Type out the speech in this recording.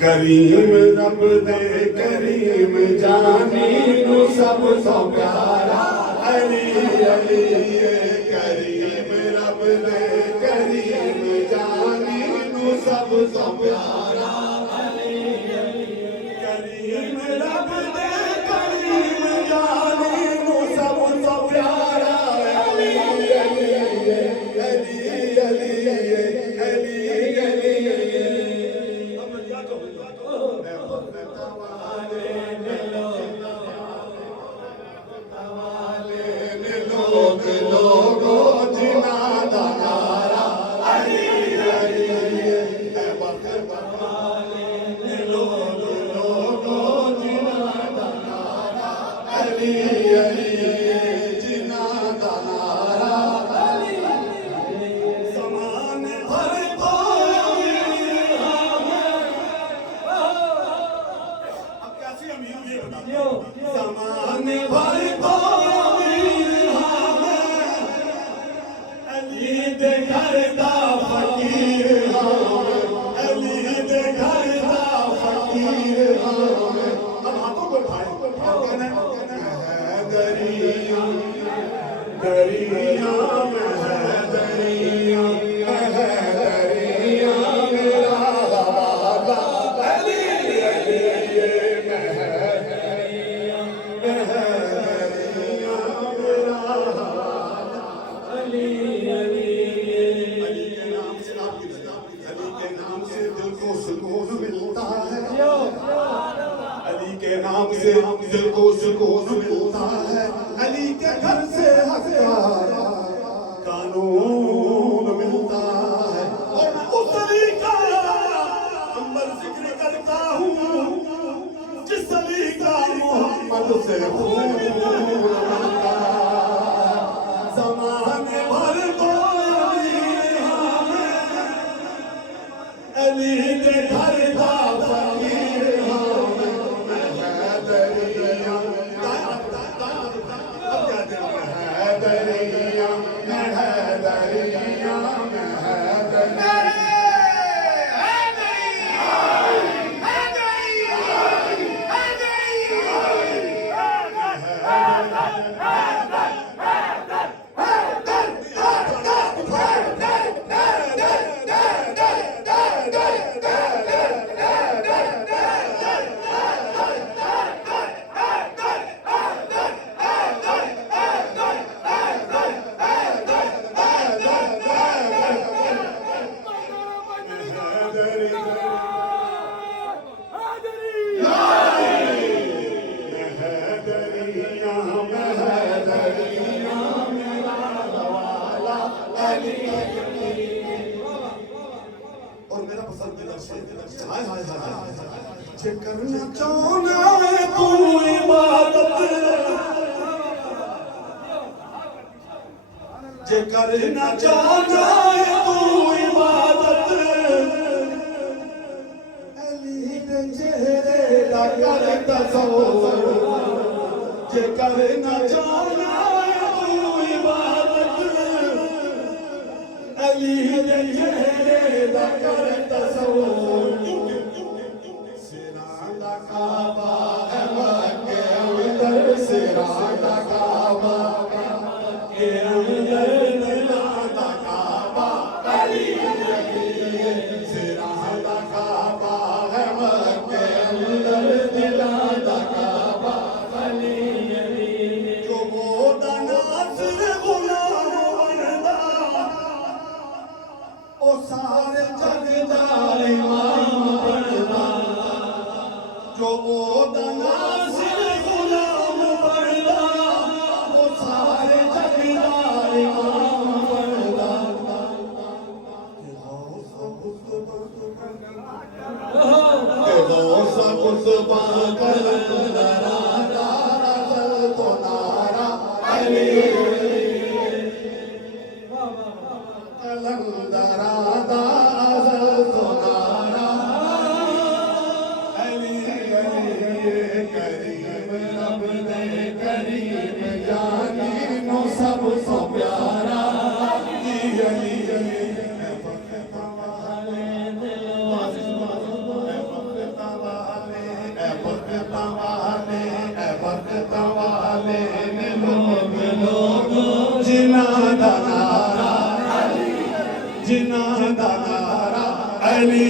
करीम रब दे करीम जानी नु सब तो प्यारा अली अली करीम रब दे करीम जानी नु सब तो प्यारा अली अली करीम रब दे करीम जानी नु सब तो प्यारा अली अली अली अली दिल को सुकून मिलता है अली के घर से हथियार कानून मिलता है और मैं उस अली का अंबर जिक्र करता हूँ जिस अली का मोहम्मद से खून मिलता है ज़माने भर को अली के घर का फकीर और मेरा पसंदीदा शेर हाय हाय हाय जे करना चाहना है तू इबादत जे करना चाहना है तू इबादत अली दे चेहरे दा कर तसव्वुर जे करना चाहना है तू इबादत अली दे चेहरे दा कर तसव्वुर सिरा दा काबा है मक्के अंदर सिरा दा काबा के अंदर दिला दा काबा अली अली सिरा दा काबा है मक्के अंदर दिला दा काबा अली अली जो वो दा नासिर गुलाम बनदा ओ सारे जग दा इमाम बनदा जो वो दा नासिर गुलाम बनदा ओ सारे जग दा इमाम बनदा के गौसा कुतुबा कलंदरा दारा जल तो नारा अली कलंदरा दारा तो नारा अली अली करीम रब दे करीम जानी नो सब तो प्यारा अली अली अली दा नारा जिन्ना दा नारा अली